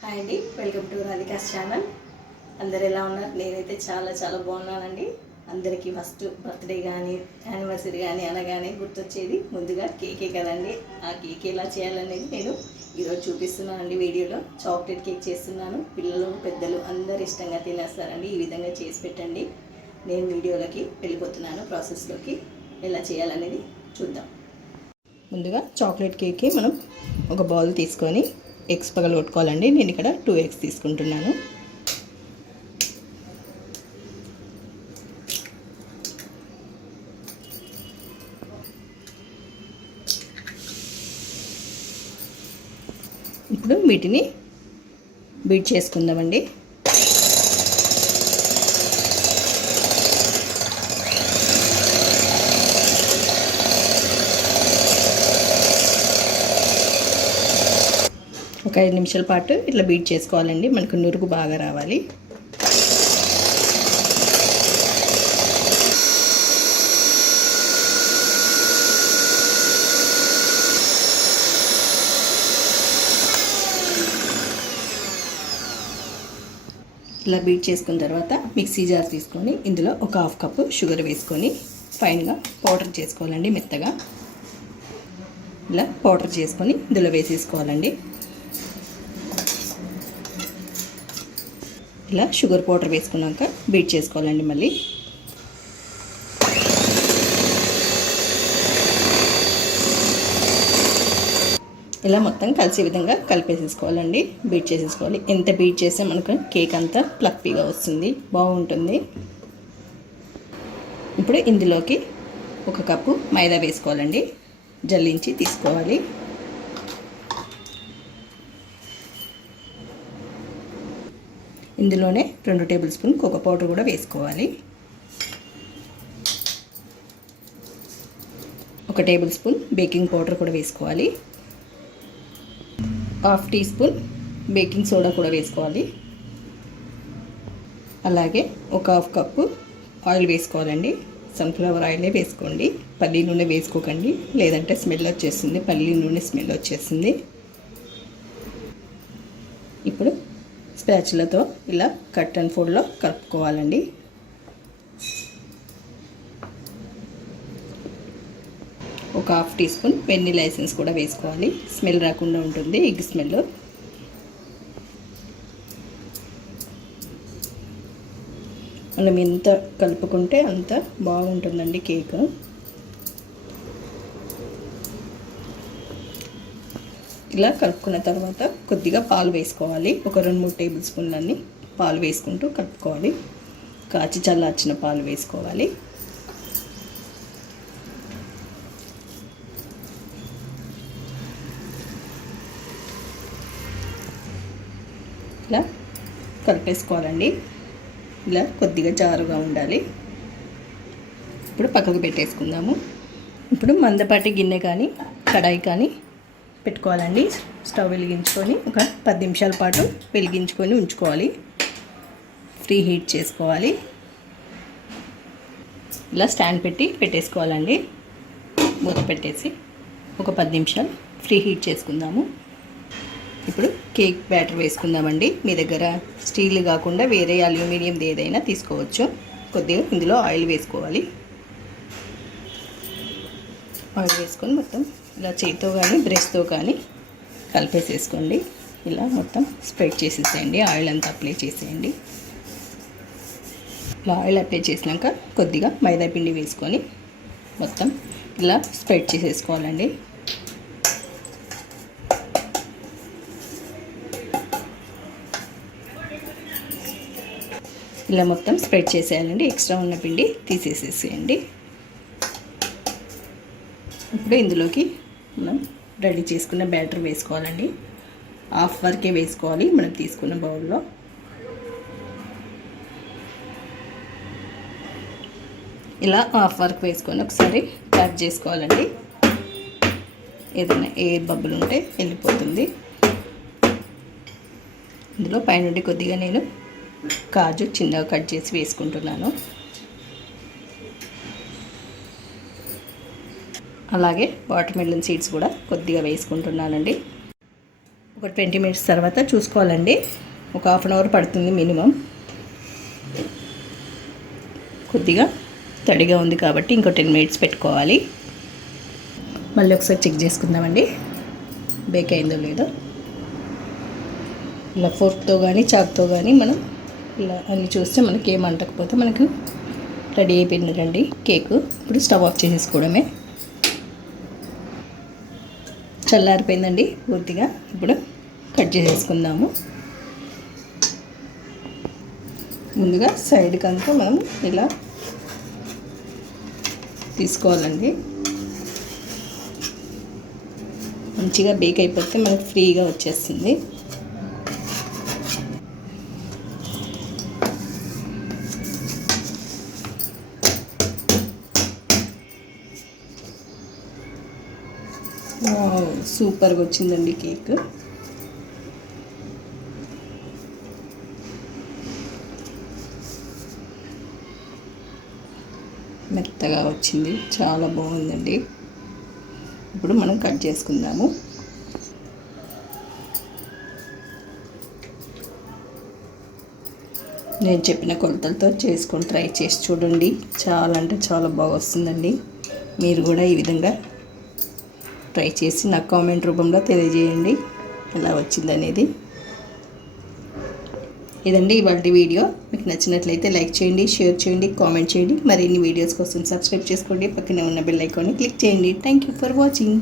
Hi అండి, welcome to Radhika's channel. అందరు ఎలా ఉన్నారు? నేనైతే చాలా చాలా బాగున్నానండి. అందరికీ ఫస్ట్ బర్త్డే కానీ యానివర్సరీ కానీ అనగానే గుర్తొచ్చేది ముందుగా కేకే కదండి. ఆ కేక్ ఎలా చేయాలనేది నేను ఈరోజు చూపిస్తున్నానండి. వీడియోలో చాక్లెట్ కేక్ చేస్తున్నాను. పిల్లలు పెద్దలు అందరు ఇష్టంగా తినేస్తారండి. ఈ విధంగా చేసి పెట్టండి. నేను వీడియోలోకి వెళ్ళిపోతున్నాను. ప్రాసెస్లోకి ఎలా చేయాలనేది చూద్దాం. ముందుగా చాక్లెట్ కేక్కి మనం ఒక బౌల్ తీసుకొని ఎగ్స్ పగలగొట్టుకోవాలండి. నేను ఇక్కడ 2 eggs తీసుకుంటున్నాను. ఇప్పుడు వీటిని బీట్ చేసుకుందామండి. ఒక 5 నిమిషాల పాటు ఇట్లా బీట్ చేసుకోవాలండి. మనకు నురుగు బాగా రావాలి. ఇలా బీట్ చేసుకున్న తర్వాత మిక్సీ జార్ తీసుకొని ఇందులో ఒక 1/2 కప్పు షుగర్ వేసుకొని ఫైన్గా పౌడర్ చేసుకోవాలండి. మెత్తగా ఇలా పౌడర్ చేసుకొని ఇందులో వేసేసుకోవాలండి. ఇలా షుగర్ పౌడర్ వేసుకున్నాక బీట్ చేసుకోవాలండి. మళ్ళీ ఇలా మొత్తం కలిసే విధంగా కలిపేసేసుకోవాలండి. బీట్ చేసేసుకోవాలి. ఎంత బీట్ చేస్తే మనకు కేక్ అంతా ఫ్లఫీగా వస్తుంది, బాగుంటుంది. ఇప్పుడు ఇందులోకి 1 కప్పు మైదా వేసుకోవాలండి. జల్లించి తీసుకోవాలి. ఇందులోనే 2 టేబుల్ స్పూన్ కోకో పౌడర్ కూడా వేసుకోవాలి. 1 టేబుల్ స్పూన్ బేకింగ్ పౌడర్ కూడా వేసుకోవాలి. 1/2 టీ స్పూన్ బేకింగ్ సోడా కూడా వేసుకోవాలి. అలాగే 1/2 కప్పు ఆయిల్ వేసుకోవాలండి. సన్ఫ్లవర్ ఆయిలే వేసుకోండి. పల్లి నూనె వేసుకోకండి, లేదంటే స్మెల్ వచ్చేస్తుంది. పల్లి నూనె స్మెల్ వచ్చేస్తుంది. ఇప్పుడు స్పాచులాతో ఇలా కట్ అండ్ ఫోల్డ్లో కలుపుకోవాలండి. ఒక 1/2 టీ స్పూన్ వెనిలా ఎసెన్స్ కూడా వేసుకోవాలి. స్మెల్ రాకుండా ఉంటుంది, ఎగ్ స్మెల్. మనం ఎంత కలుపుకుంటే అంత బాగుంటుందండి కేక్. ఇలా కలుపుకున్న తర్వాత కొద్దిగా పాలు వేసుకోవాలి. ఒక 2-3 టేబుల్ స్పూన్లన్నీ పాలు వేసుకుంటూ కలుపుకోవాలి. కాచి చల్లార్చిన పాలు వేసుకోవాలి. ఇలా కలిపేసుకోవాలండి. ఇలా కొద్దిగా జారుగా ఉండాలి. ఇప్పుడు పక్కకు పెట్టేసుకుందాము. ఇప్పుడు మందపాటి గిన్నె కానీ కడాయి కానీ పెట్టుకోవాలండి. స్టవ్ వెలిగించుకొని ఒక 10 నిమిషాల పాటు వెలిగించుకొని ఉంచుకోవాలి. ఫ్రీ హీట్ చేసుకోవాలి. ఇలా స్టాండ్ పెట్టి పెట్టేసుకోవాలండి. మూత పెట్టేసి ఒక 10 నిమిషాలు ఫ్రీ హీట్ చేసుకుందాము. ఇప్పుడు కేక్ బ్యాటర్ వేసుకుందామండి. మీ దగ్గర స్టీల్ కాకుండా వేరే అల్యూమినియం ఏదైనా తీసుకోవచ్చు. కొద్దిగా ఇందులో ఆయిల్ వేసుకోవాలి. ఆయిల్ వేసుకొని మొత్తం ఇలా చేతితో కానీ బ్రష్తో కానీ కలిపేసేసుకోండి. ఇలా మొత్తం స్ప్రెడ్ చేసేసేయండి. ఆయిల్ అంతా అప్లై చేసేయండి. ఇలా ఆయిల్ అప్లై చేసినాక కొద్దిగా మైదా పిండి వేసుకొని మొత్తం ఇలా స్ప్రెడ్ చేసేసుకోవాలండి. ఇలా మొత్తం స్ప్రెడ్ చేసేయాలండి. ఎక్స్ట్రా ఉన్న పిండి తీసేసేసేయండి. ఇప్పుడు ఇందులోకి మనం రెడీ చేసుకున్న బ్యాటర్ వేసుకోవాలండి. 1/2 వరకే వేసుకోవాలి మనం తీసుకున్న బౌల్లో. ఇలా 1/2 వరకు వేసుకొని ఒకసారి ట్యాప్ చేసుకోవాలండి. ఏదైనా ఎయిర్ బబుల్ ఉంటే వెళ్ళిపోతుంది. ఇందులో పైనుండి కొద్దిగా నేను కాజు చిన్నగా కట్ చేసి వేసుకుంటున్నాను. అలాగే వాటర్ మెలన్ సీడ్స్ కూడా కొద్దిగా వేసుకుంటున్నానండి. ఒక 20 మినిట్స్ తర్వాత చూసుకోవాలండి. ఒక హాఫ్ అన్ అవర్ పడుతుంది మినిమం. కొద్దిగా తడిగా ఉంది కాబట్టి ఇంకో 10 మినిట్స్ పెట్టుకోవాలి. మళ్ళీ ఒకసారి చెక్ చేసుకుందామండి బేక్ అయిందో లేదో. ఇలా ఫోర్క్తో కానీ చాక్తో కానీ మనం ఇలా అన్నీ చూస్తే మనకి ఏం అంటకపోతే మనకు రెడీ అయిపోయిందండి కేకు. ఇప్పుడు స్టవ్ ఆఫ్ చేసేసుకోవడమే. చల్లారిపోయిందండి పూర్తిగా. ఇప్పుడు కట్ చేసేసుకుందాము. ముందుగా సైడ్కి అంతా మనం ఇలా తీసుకోవాలండి. మంచిగా బేక్ అయిపోతే మనకు ఫ్రీగా వచ్చేస్తుంది. సూపర్గా వచ్చిందండి కేక్. మెత్తగా వచ్చింది, చాలా బాగుందండి. ఇప్పుడు మనం కట్ చేసుకుందాము. నేను చెప్పిన కొలతలతో చేసుకొని ట్రై చేసి చూడండి. చాలా అంటే చాలా బాగా వస్తుందండి. మీరు కూడా ఈ విధంగా ట్రై చేసి నాకు కామెంట్ రూపంలో తెలియజేయండి ఎలా వచ్చిందనేది. ఇదండి ఇవాళ వీడియో. మీకు నచ్చినట్లయితే లైక్ చేయండి, షేర్ చేయండి, కామెంట్ చేయండి. మరిన్ని వీడియోస్ కోసం సబ్స్క్రైబ్ చేసుకోండి. పక్కనే ఉన్న బెల్ ఐకాన్ని క్లిక్ చేయండి. Thank you for watching.